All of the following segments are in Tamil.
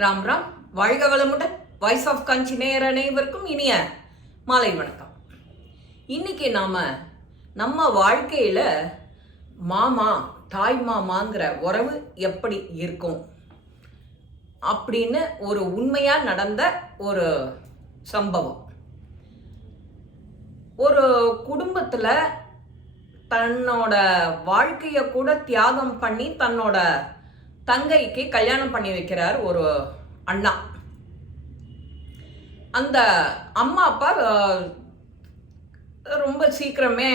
ராம் ராம். வாழ்க வளமுடன். வாய்ஸ் ஆஃப் காஞ்சி நேயர் அனைவருக்கும் இனிய மாலை வணக்கம். இன்னைக்கு நம்ம வாழ்க்கையில மாமா தாய் மாமாங்கிற உறவு எப்படி இருக்கும் அப்படின்னு ஒரு உண்மையா நடந்த ஒரு சம்பவம். ஒரு குடும்பத்துல தன்னோட வாழ்க்கைய கூட தியாகம் பண்ணி தன்னோட தங்கைக்கு கல்யாணம் பண்ணி வைக்கிறார் ஒரு அண்ணா. அந்த அம்மா அப்பா ரொம்ப சீக்கிரமே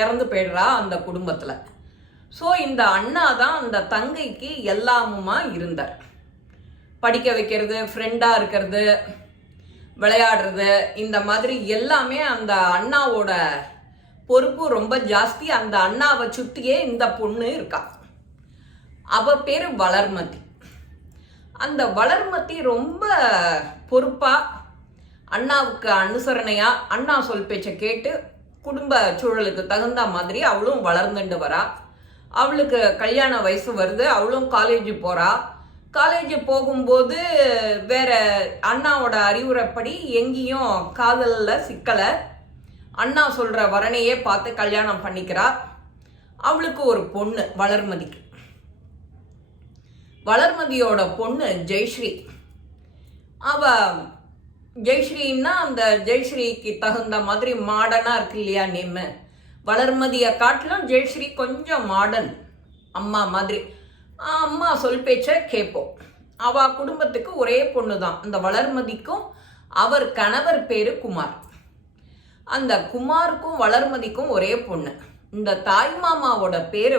இறந்து போயிடுறா அந்த குடும்பத்தில். ஸோ இந்த அண்ணா தான் அந்த தங்கைக்கு எல்லாமுமா இருந்தார். படிக்க வைக்கிறது, ஃப்ரெண்டாக இருக்கிறது, விளையாடுறது, இந்த மாதிரி எல்லாமே அந்த அண்ணாவோட பொறுப்பு ரொம்ப ஜாஸ்தி. அந்த அண்ணாவை சுற்றியே இந்த பொண்ணு இருக்கா. அவ பேர் வளர்மதி. அந்த வளர்மதி ரொம்ப பொறுப்பா, அண்ணாவுக்கு அனுசரணையா, அண்ணா சொல் பேச்சை கேட்டு குடும்ப சூழலுக்கு தகுந்த மாதிரி அவளும் வளர்ந்துட்டு வரா. அவளுக்கு கல்யாண வயசு வருது. அவளும் காலேஜ் போறா. காலேஜ் போகும்போது வேற அண்ணாவோட அறிவுரைப்படி எங்கேயும் காதலில் சிக்கலை. அண்ணா சொல்ற வரனையே பார்த்து கல்யாணம் பண்ணிக்கிறா. அவளுக்கு ஒரு பொண்ணு வளர்மதிக்கு. வளர்மதியோட பொண்ணு ஜெயஸ்ரீ. அவ ஜெயஸ்ரீன்னா அந்த ஜெயஸ்ரீக்கு தகுந்த மாதிரி மாடர்னா இருக்கு இல்லையா நேம். வளர்மதியை காட்டிலும் ஜெயஸ்ரீ கொஞ்சம் மாடர்ன், அம்மா மாதிரி. அம்மா சொல் பேச்ச கேட்போம். அவ குடும்பத்துக்கு ஒரே பொண்ணு தான். அந்த வளர்மதிக்கும் அவர் கணவர் பேரு குமார். அந்த குமாருக்கும் வளர்மதிக்கும் ஒரே பொண்ணு. இந்த தாய் மாமாவோட பேரு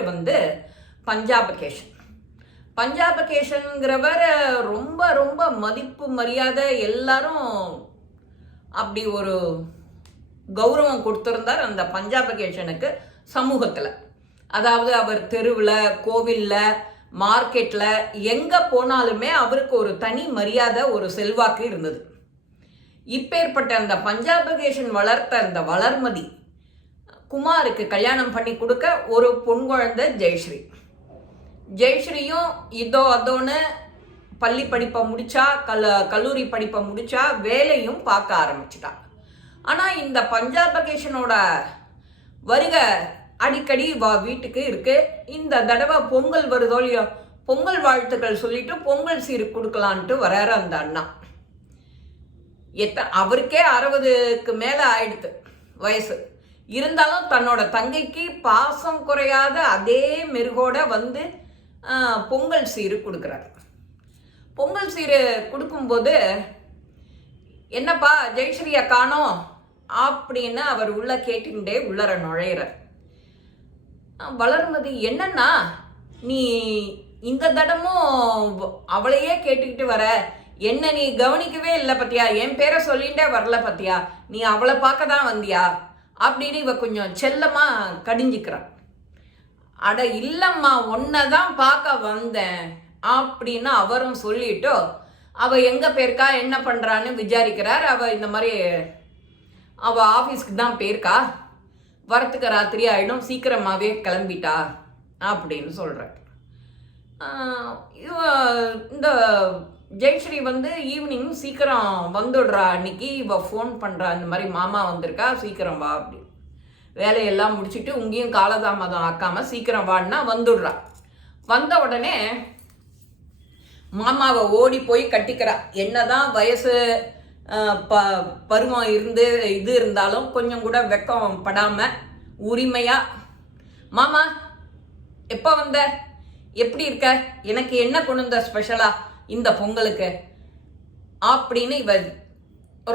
பஞ்சாபகேஷன். பஞ்சாபகேஷனுங்கிறவர் ரொம்ப ரொம்ப மதிப்பு மரியாதை, எல்லாரும் அப்படி ஒரு கௌரவம் கொடுத்துருந்தார் அந்த பஞ்சாபகேஷனுக்கு சமூகத்தில். அதாவது அவர் தெருவில், கோவிலில், மார்க்கெட்டில் எங்கே போனாலுமே அவருக்கு ஒரு தனி மரியாதை, ஒரு செல்வாக்கு இருந்தது. இப்பேற்பட்ட அந்த பஞ்சாபகேஷன் வளர்த்த அந்த வளர்மதி குமாருக்கு கல்யாணம் பண்ணி கொடுக்க ஒரு பொன் குழந்தை ஜெயஸ்ரீ. ஜெயஸ்ரீயும் இதோ அதோன்னு பள்ளி படிப்பை முடிச்சா, கல்லூரி படிப்பை முடிச்சா, வேலையும் பார்க்க ஆரம்பிச்சிட்டா. ஆனால் இந்த பஞ்சாபகேஷனோட வருகை அடிக்கடி வீட்டுக்கு இருக்கு. இந்த தடவை பொங்கல் வருதோ இல்லையோ, பொங்கல் வாழ்த்துக்கள் சொல்லிட்டு பொங்கல் சீரு கொடுக்கலான்ட்டு வராரு அந்த அண்ணா. அவருக்கே 60க்கு மேலே ஆயிடுது வயசு. இருந்தாலும் தன்னோட தங்கைக்கு பாசம் குறையாத அதே மெருகோட பொங்கல் சீரு கொடுக்குறாரு. பொங்கல் சீரு கொடுக்கும்போது, என்னப்பா ஜெயஸ்ரீயை காணோம் அப்படின்னு அவர் உள்ள கேட்டுக்கிட்டே உள்ளர நுழையிறார். வளர்மதி, என்னன்னா நீ இந்த தடமும் அவளையே கேட்டுக்கிட்டு வர, என்ன நீ கவனிக்கவே இல்லை பத்தியா, என் பேரை சொல்லிட்டே வரல பத்தியா, நீ அவளை பார்க்க தான் வந்தியா அப்படின்னு இவ கொஞ்சம் செல்லமா கடிஞ்சிக்கிறான். அட இல்லம்மா, உன்னைதான் பார்க்க வந்தேன் அப்படின்னு அவரும் சொல்லிட்டோ அவ எங்க போயிருக்கா, என்ன பண்றான்னு விசாரிக்கிறார். அவ இந்த மாதிரி அவ ஆஃபீஸ்க்கு தான் போயிருக்கா, வரத்துக்கு ராத்திரி ஆயிடும், சீக்கிரமாவே கிளம்பிட்டா அப்படின்னு சொல்றார். இந்த ஜெயஸ்ரீ ஈவினிங் சீக்கிரம் வந்துடுறா. அன்னைக்கு இவ ஃபோன் பண்றா, இந்த மாதிரி மாமா வந்திருக்கா, சீக்கிரம் வா அப்படி. வேலையெல்லாம் முடிச்சுட்டு உங்கேயும் காலதாமதம் ஆக்காம சீக்கிரம் வான்னா வந்துடுறா. வந்த உடனே மாமாவை ஓடி போய் கட்டிக்கிறா. என்னதான் வயசு பருவம் இருந்தாலும் கொஞ்சம் கூட வெக்கம் படாம உரிமையா, மாமா எப்போ வந்த, எப்படி இருக்க, எனக்கு என்ன கொண்டு வந்த ஸ்பெஷலா இந்த பொங்கலுக்கு அப்படின்னு இவ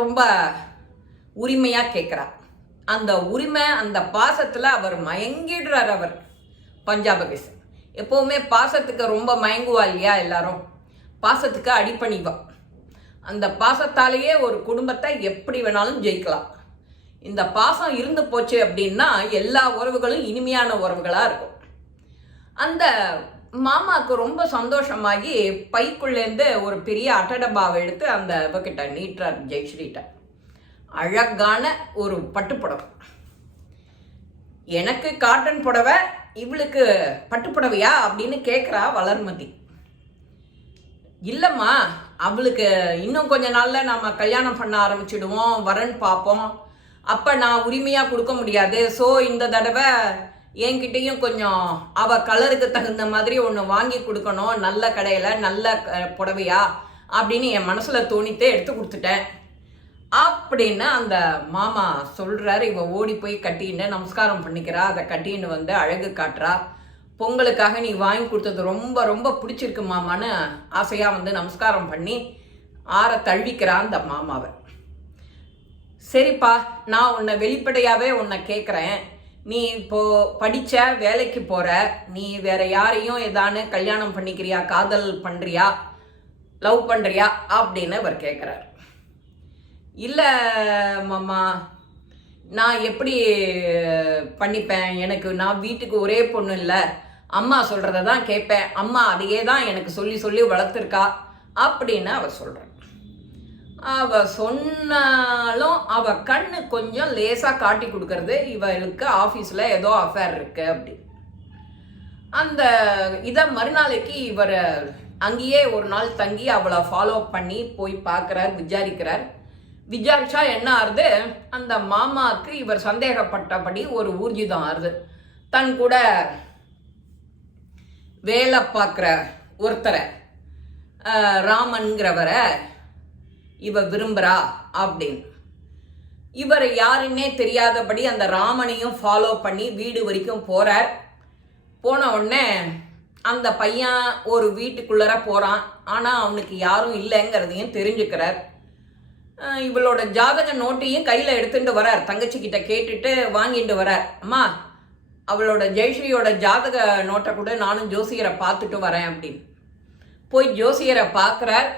ரொம்ப உரிமையா கேட்குறா. அந்த உரிமை, அந்த பாசத்துல அவர் மயங்கிடுறார். அவர் பஞ்சாபகேஷன் எப்பவுமே பாசத்துக்கு ரொம்ப மயங்குவா இல்லையா, எல்லாரும் பாசத்துக்கு அடிப்பணிவா. அந்த பாசத்தாலேயே ஒரு குடும்பத்தை எப்படி வேணாலும் ஜெயிக்கலாம். இந்த பாசம் இருந்து போச்சு அப்படின்னா எல்லா உறவுகளும் இனிமையான உறவுகளா இருக்கும். அந்த மாமாவுக்கு ரொம்ப சந்தோஷமாகி பைக்குள்ளேருந்து ஒரு பெரிய அட்டடபாவை எடுத்து அந்த இவகிட்ட நீட்டுறார், ஜெயஸ்ரீட்ட. அழகான ஒரு பட்டுப்புடவை. எனக்கு காட்டன் புடவை, இவளுக்கு பட்டுப்புடவையா அப்படின்னு கேட்குறா வளர்மதி. இல்லைம்மா, அவளுக்கு இன்னும் கொஞ்ச நாளில் நம்ம கல்யாணம் பண்ண ஆரம்பிச்சிடுவோம், வரன் பார்ப்போம். அப்போ நான் உரிமையாக கொடுக்க முடியாது. ஸோ இந்த தடவை என்கிட்டையும் கொஞ்சம் அவள் கலருக்கு தகுந்த மாதிரி ஒன்று வாங்கி கொடுக்கணும், நல்ல கடையில் நல்ல புடவையா அப்படின்னு என் மனசில் தோணித்தே எடுத்து கொடுத்துட்டேன் அப்படின்னு அந்த மாமா சொல்கிறாரு. இவ ஓடி போய் கட்டின்னு நமஸ்காரம் பண்ணிக்கிறா. அதை கட்டின்னு வந்து அழகு காட்டுறா. பொங்கலுக்காக நீ வாங்கி கொடுத்தது ரொம்ப ரொம்ப பிடிச்சிருக்கு மாமான்னு ஆசையாக வந்து நமஸ்காரம் பண்ணி ஆற தழுவிக்கிறான் அந்த மாமாவை. சரிப்பா, நான் உன்னை வெளிப்படையாகவே உன்னை கேட்குறேன். நீ இப்போது படித்த வேலைக்கு போகிற, நீ வேற யாரையும் ஏதானு கல்யாணம் பண்ணிக்கிறியா, காதல் பண்ணுறியா, லவ் பண்ணுறியா அப்படின்னு அவர் கேட்குறார். இல்லை மாமா, நான் எப்படி பண்ணிப்பேன், எனக்கு நான் வீட்டுக்கு ஒரே பொண்ணு இல்லை, அம்மா சொல்கிறத தான் கேட்பேன், அம்மா அதையே தான் எனக்கு சொல்லி சொல்லி வளர்த்துருக்கா அப்படின்னு அவர் சொல்கிறார். அவ சொன்னாலும் அவ கண்ணு கொஞ்சம் லேசாக காட்டி கொடுக்கறது, இவளுக்கு ஆஃபீஸில் ஏதோ அஃபேர் இருக்கு அப்படி. அந்த இதை மறுநாளைக்கு இவர் அங்கேயே ஒரு நாள் தங்கி அவளை ஃபாலோ பண்ணி போய் பார்க்குறார், விசாரிக்கிறார். விசாரிச்சா என்ன ஆறுது, அந்த மாமாவுக்கு இவர் சந்தேகப்பட்டபடி ஒரு ஊர்ஜிதம் ஆறுது. தன் கூட வேலை பார்க்குற ஒருத்தரை, ராமன்கிறவரை இவ விரும்புகிறா அப்படின்னு. இவர் யாருன்னே தெரியாதபடி அந்த ராமனையும் ஃபாலோ பண்ணி வீடு வரைக்கும் போகிறார். போன உடனே அந்த பையன் ஒரு வீட்டுக்குள்ளர போகிறான். ஆனால் அவனுக்கு யாரும் இல்லைங்கிறதையும் தெரிஞ்சுக்கிறார். இவளோட ஜாதக நோட்டையும் கையில் எடுத்துகிட்டு வரார். தங்கச்சிக்கிட்ட கேட்டுட்டு வாங்கிட்டு வரார். அம்மா, அவளோட ஜெயஸ்ரீயோட ஜாதக நோட்டை கூட நானும் ஜோசியரை பார்த்துட்டு வரேன் அப்படின்னு. போய் ஜோசியரை பார்க்குறார்.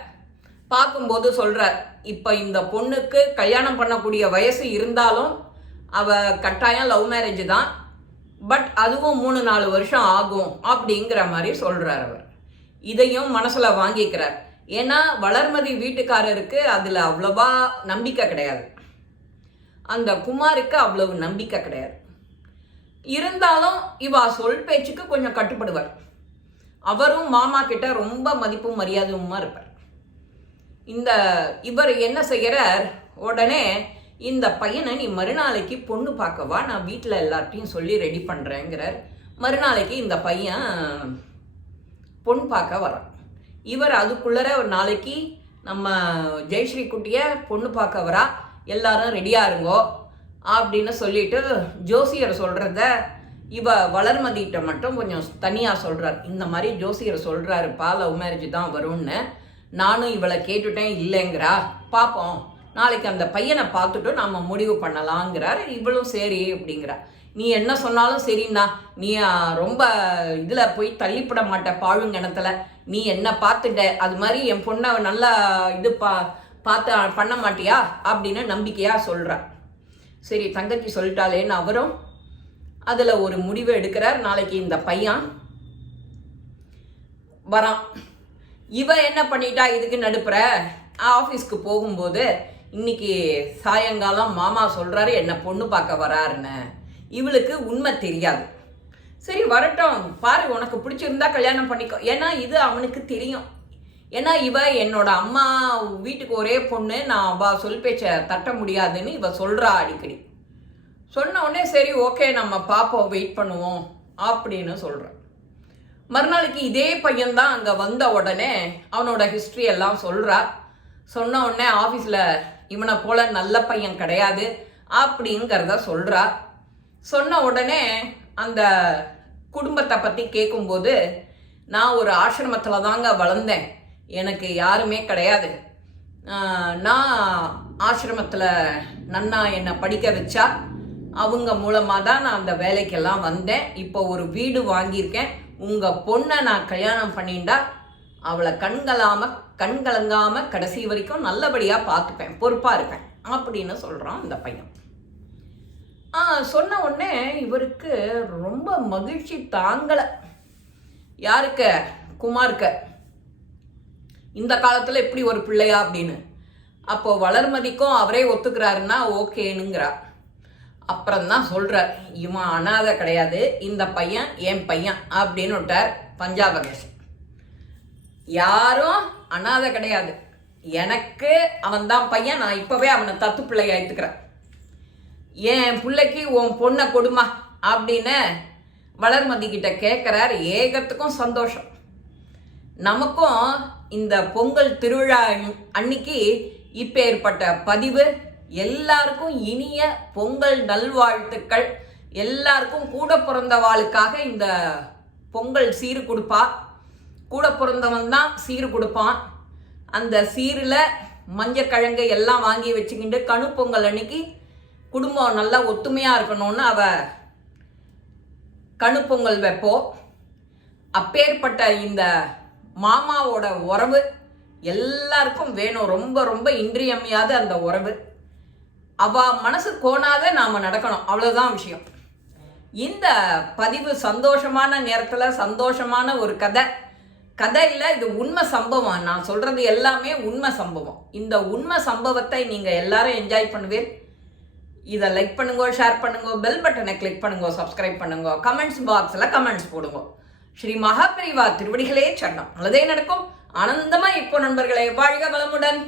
பார்க்கும்போது சொல்கிறார், இப்போ இந்த பொண்ணுக்கு கல்யாணம் பண்ணக்கூடிய வயசு இருந்தாலும் அவள் கட்டாயம் லவ் மேரேஜ் தான், பட் அதுவும் 3-4 வருஷம் ஆகும் அப்படிங்கிற மாதிரி சொல்கிறார் அவர். இதையும் மனசில் வாங்கிக்கிறார். ஏன்னா வளர்மதி வீட்டுக்காரருக்கு அதில் அவ்வளவா நம்பிக்கை கிடையாது, அந்த குமாருக்கு அவ்வளவு நம்பிக்கை கிடையாது. இருந்தாலும் இவா சொல் பேச்சுக்கு கொஞ்சம் கட்டுப்படுவார். அவரும் மாமா கிட்ட ரொம்ப மதிப்பும் மரியாதையுமா இருப்பார். இவர் என்ன செய்கிறார், உடனே இந்த பையனை நீ மறுநாளைக்கு பொண்ணு பார்க்கவா, நான் வீட்டில் எல்லார்ட்டையும் சொல்லி ரெடி பண்ணுறேங்கிறார். மறுநாளைக்கு இந்த பையன் பொண்ணு பார்க்க வரான். இவர் அதுக்குள்ளர ஒரு நாளைக்கு நம்ம ஜெயஸ்ரீ குட்டியை பொண்ணு பார்க்க வரா, எல்லாரும் ரெடியாக இருங்கோ அப்படின்னு சொல்லிட்டு ஜோசியர் சொல்கிறத இவ வளர்மதிகிட்ட மட்டும் கொஞ்சம் தனியாக சொல்கிறார். இந்த மாதிரி ஜோசியர் சொல்கிறாருப்பா, லவ் மேரேஜ் தான் வரும்னு. நானும் இவளை கேட்டுட்டேன், இல்லைங்கிறா, பார்ப்போம், நாளைக்கு அந்த பையனை பார்த்துட்டு நம்ம முடிவு பண்ணலாங்கிறார். இவளும் சரி அப்படிங்கிறா. நீ என்ன சொன்னாலும் சரிண்ணா, நீ ரொம்ப இதில் போய் தள்ளிப்பட மாட்ட பாழுங்கிணத்துல, நீ என்ன பார்த்துட்ட, அது மாதிரி என் பொண்ணை நல்லா இது பார்த்து பண்ண மாட்டியா அப்படின்னு நம்பிக்கையாக சொல்கிறா. சரி தங்கச்சி சொல்லிட்டாலேன்னு அவரும் அதில் ஒரு முடிவு எடுக்கிறார். நாளைக்கு இந்த பையன் வரான். இவ என்ன பண்ணிட்டா, இதுக்கு நடுப்புற ஆஃபீஸ்க்கு போகும்போது இன்னைக்கு சாயங்காலம் மாமா சொல்கிறாரு என்ன பொண்ணு பார்க்க வராருன்னு. இவளுக்கு உண்மை தெரியாது. சரி வரட்டும், பாரு உனக்கு பிடிச்சிருந்தா கல்யாணம் பண்ணிக்கோ, ஏன்னா இது அவனுக்கு தெரியும். ஏன்னா இவ என்னோட அம்மா வீட்டுக்கு ஒரே பொண்ணு, நான் அவள் சொல் பேச்சை தட்ட முடியாதுன்னு இவ சொல்கிறா அடிக்கடி. சொன்ன உடனே சரி ஓகே நம்ம பார்ப்போம், வெயிட் பண்ணுவோம் அப்படின்னு சொல்கிறான். மறுநாளைக்கு இதே பையன்தான் அங்கே வந்த உடனே அவனோட ஹிஸ்ட்ரி எல்லாம் சொல்கிறா. சொன்ன உடனே ஆஃபீஸில் இவனை போல நல்ல பையன் கிடையாது அப்படிங்கிறத சொல்கிறா. சொன்ன உடனே அந்த குடும்பத்தை பற்றி கேட்கும்போது, நான் ஒரு ஆசிரமத்தில் தாங்க வளர்ந்தேன், எனக்கு யாருமே கிடையாது, நான் ஆசிரமத்தில் நன்னா என்னை படிக்க வச்சா அவங்க மூலமாக தான் நான் அந்த வேலைக்கெல்லாம் வந்தேன். இப்போ ஒரு வீடு வாங்கியிருக்கேன், உங்கள் பொண்ணை நான் கல்யாணம் பண்ணிண்டா அவளை கண்கலங்காமல் கடைசி வரைக்கும் நல்லபடியாக பார்த்துப்பேன், பொறுப்பாக இருப்பேன் அப்படின்னு சொல்கிறான் இந்த பையன். சொன்ன உடனே இவருக்கு ரொம்ப மகிழ்ச்சி தாங்கலை. யாருக்கு, குமாருக்கு. இந்த காலத்தில் இப்படி ஒரு பிள்ளையா அப்படின்னு. அப்போ வளர்மதிக்கும் அவரே ஒத்துக்கிறாருன்னா ஓகேனுங்கிறா. அப்புறம்தான் சொல்கிறார், இவன் அனாதை கிடையாது, இந்த பையன் என் பையன் அப்படின்னு விட்டார் பஞ்சாபகேஷ். யாரும் அனாதை கிடையாது. எனக்கு அவன் தான் பையன். நான் இப்பவே அவனை தத்து பிள்ளையா எடுத்துக்கிறேன். என் பிள்ளைக்கு உன் பொண்ணை கொடுமா அப்படின்னு வளர்மதி கிட்ட கேட்குறார். ஏகத்துக்கும் சந்தோஷம். நமக்கும் இந்த பொங்கல் திருவிழா அன்னைக்கு இப்போ ஏற்பட்ட பதிவு. எல்லாருக்கும் இனிய பொங்கல் நல்வாழ்த்துக்கள். எல்லாருக்கும் கூட பிறந்தவாளுக்காக இந்த பொங்கல் சீரு கொடுப்பா. கூட பிறந்தவன் தான் சீரு கொடுப்பான். அந்த சீரில் மஞ்சக்கிழங்கு எல்லாம் வாங்கி வச்சுக்கிட்டு கணு பொங்கல் அன்னைக்கு குடும்பம் நல்லா ஒத்துமையாக இருக்கணும்னு அவ கணு பொங்கல் வைப்போம். அப்பேற்பட்ட இந்த மாமாவோட உறவு எல்லாருக்கும் வேணும். ரொம்ப ரொம்ப இன்றியமையாத அந்த உறவு. அவ மனசு கோணாத நாம் நடக்கணும், அவ்வளோதான் விஷயம். இந்த பதிவு சந்தோஷமான நேரத்தில் சந்தோஷமான ஒரு கதை இல்லை, இது உண்மை சம்பவம். நான் சொல்கிறது எல்லாமே உண்மை சம்பவம். இந்த உண்மை சம்பவத்தை நீங்கள் எல்லாரும் என்ஜாய் பண்ணுவீர். இதை லைக் பண்ணுங்க, ஷேர் பண்ணுங்க, பெல் பட்டனை கிளிக் பண்ணுங்க, சப்ஸ்கிரைப் பண்ணுங்க, கமெண்ட்ஸ் பாக்ஸில் கமெண்ட்ஸ் போடுங்க. ஸ்ரீ மகாபிரிவா திருவடிகளே சரணம். நல்லதே நடக்கும். ஆனந்தமாக இப்போ நண்பர்களே, வாழ்க வளமுடன்.